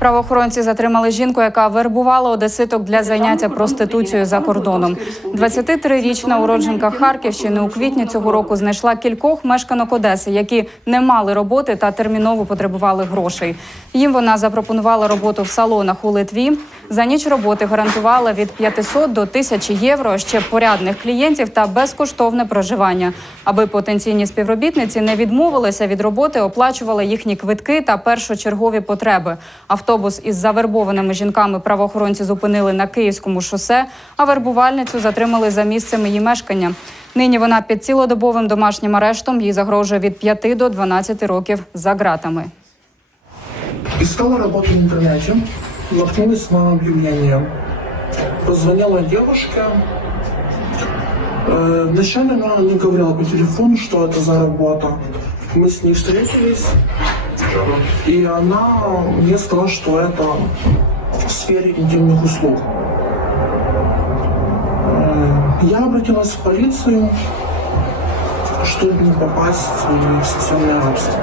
Правоохоронці затримали жінку, яка вербувала одеситок для зайняття проституцією за кордоном. 23-річна уродженка Харківщини у квітні цього року знайшла кількох мешканок Одеси, які не мали роботи та терміново потребували грошей. Їм вона запропонувала роботу в салонах у Литві. За ніч роботи гарантувала від 500 до 1000 євро, ще порядних клієнтів та безкоштовне проживання. Аби потенційні співробітниці не відмовилися від роботи, оплачувала їхні квитки та першочергові потреби. Автобус із завербованими жінками правоохоронці зупинили на Київському шосе, а вербувальницю затримали за місцем її мешкання. Нині вона під цілодобовим домашнім арештом. Їй загрожує від 5 до 12 років за ґратами. Искала работу в интернете, наткнулась на объявление. Позвонила девушке. Э, Вначале она не говорила по телефону, что это за работа. Мы с ней встретились, и она мне сказала, что это в сфере интимных услуг. Э, Я обратилась в полицию, чтобы не попасть в сексуальное рабство.